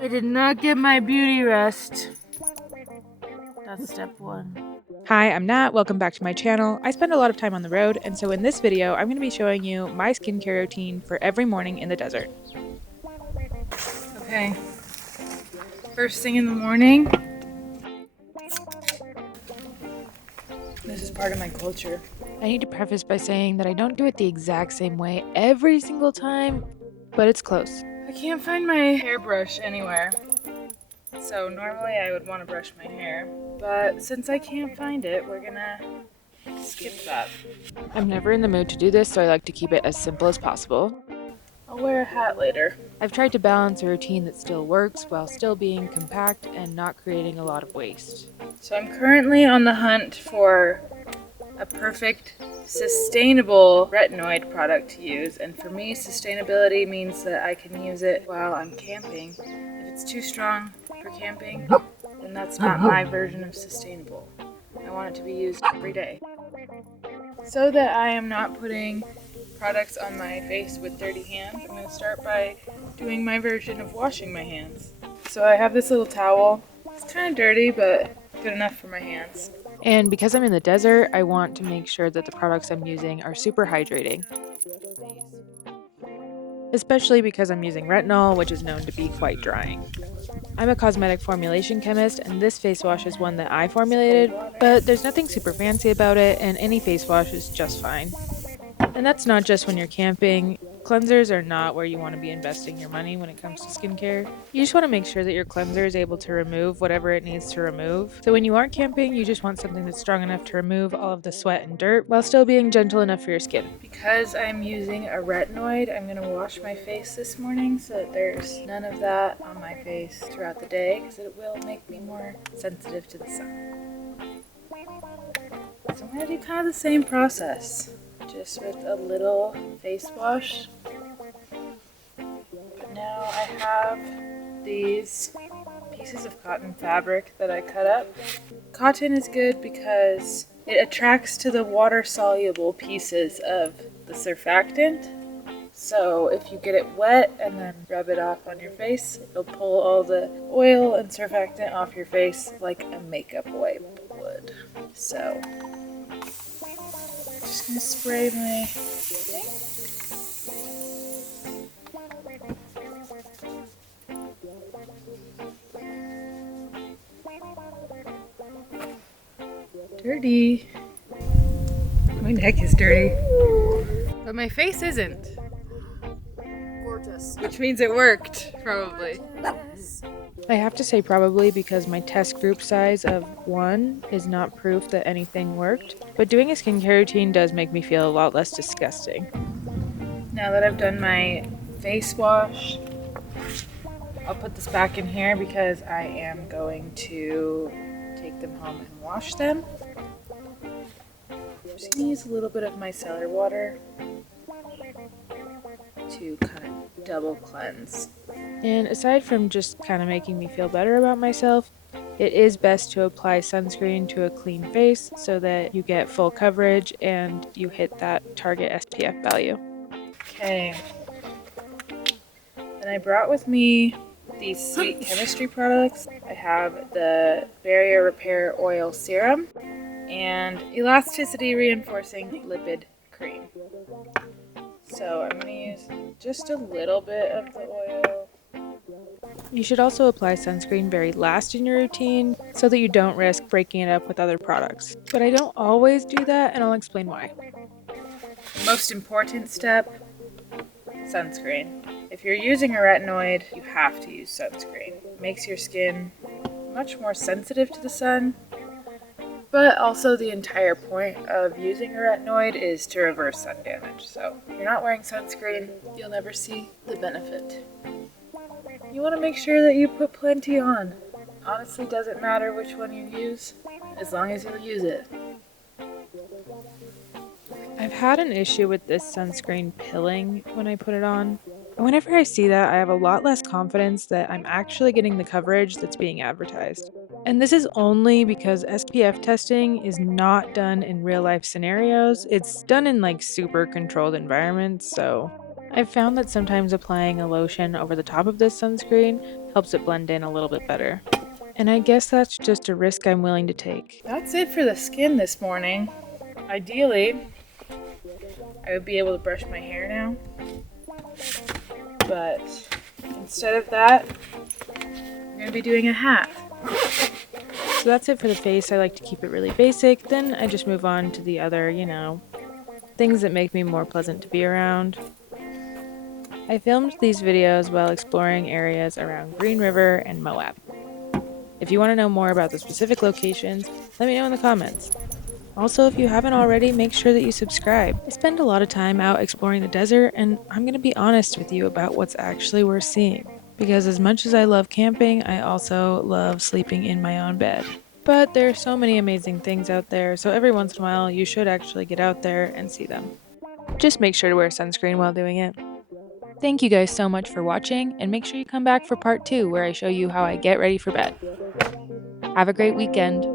I did not get my beauty rest. That's step one. Hi, I'm Nat. Welcome back to my channel. I spend a lot of time on the road, and so in this video, I'm going to be showing you my skincare routine for every morning in the desert. Okay. First thing in the morning. This is part of my culture. I need to preface by saying that I don't do it the exact same way every single time, but it's close. I can't find my hairbrush anywhere. So normally I would want to brush my hair, but since I can't find it, we're gonna skip that. I'm never in the mood to do this, so I like to keep it as simple as possible. I'll wear a hat later. I've tried to balance a routine that still works while still being compact and not creating a lot of waste. So I'm currently on the hunt for a perfect, sustainable retinoid product to use. And for me, sustainability means that I can use it while I'm camping. If it's too strong for camping, then that's not my version of sustainable. I want it to be used every day. So that I am not putting products on my face with dirty hands, I'm going to start by doing my version of washing my hands. So I have this little towel. It's kind of dirty, but good enough for my hands. And because I'm in the desert, I want to make sure that the products I'm using are super hydrating. Especially because I'm using retinol, which is known to be quite drying. I'm a cosmetic formulation chemist, and this face wash is one that I formulated, but there's nothing super fancy about it, and any face wash is just fine. And that's not just when you're camping. Cleansers are not where you want to be investing your money when it comes to skincare. You just want to make sure that your cleanser is able to remove whatever it needs to remove. So when you aren't camping, you just want something that's strong enough to remove all of the sweat and dirt while still being gentle enough for your skin. Because I'm using a retinoid, I'm going to wash my face this morning so that there's none of that on my face throughout the day, because it will make me more sensitive to the sun. So I'm going to do kind of the same process, just with a little face wash. But now I have these pieces of cotton fabric that I cut up. Cotton is good because it attracts to the water-soluble pieces of the surfactant. So if you get it wet and then rub it off on your face, it'll pull all the oil and surfactant off your face like a makeup wipe would. So just gonna spray my thing. Dirty. My neck is dirty. But my face isn't. Gorgeous. Which means it worked, probably. I have to say probably because my test group size of 1 is not proof that anything worked, but doing a skincare routine does make me feel a lot less disgusting. Now that I've done my face wash, I'll put this back in here because I am going to take them home and wash them. I'm just going to use a little bit of micellar water to kind of double cleanse. And aside from just kind of making me feel better about myself, it is best to apply sunscreen to a clean face so that you get full coverage and you hit that target SPF value. Okay. Then I brought with me these sweet chemistry products. I have the Barrier Repair Oil Serum and Elasticity Reinforcing Lipid Cream. So I'm going to use just a little bit of the oil. You should also apply sunscreen very last in your routine so that you don't risk breaking it up with other products. But I don't always do that, and I'll explain why. Most important step, sunscreen. If you're using a retinoid, you have to use sunscreen. It makes your skin much more sensitive to the sun, but also the entire point of using a retinoid is to reverse sun damage. So if you're not wearing sunscreen, you'll never see the benefit. You want to make sure that you put plenty on. Honestly, doesn't matter which one you use, as long as you'll use it. I've had an issue with this sunscreen pilling when I put it on. And whenever I see that, I have a lot less confidence that I'm actually getting the coverage that's being advertised. And this is only because SPF testing is not done in real life scenarios. It's done in like super controlled environments, so I've found that sometimes applying a lotion over the top of this sunscreen helps it blend in a little bit better. And I guess that's just a risk I'm willing to take. That's it for the skin this morning. Ideally, I would be able to brush my hair now, but instead of that, I'm going to be doing a hat. So that's it for the face. I like to keep it really basic, then I just move on to the other, things that make me more pleasant to be around. I filmed these videos while exploring areas around Green River and Moab. If you want to know more about the specific locations, let me know in the comments. Also, if you haven't already, make sure that you subscribe. I spend a lot of time out exploring the desert, and I'm going to be honest with you about what's actually worth seeing. Because as much as I love camping, I also love sleeping in my own bed. But there are so many amazing things out there, so every once in a while you should actually get out there and see them. Just make sure to wear sunscreen while doing it. Thank you guys so much for watching, and make sure you come back for part 2 where I show you how I get ready for bed. Have a great weekend.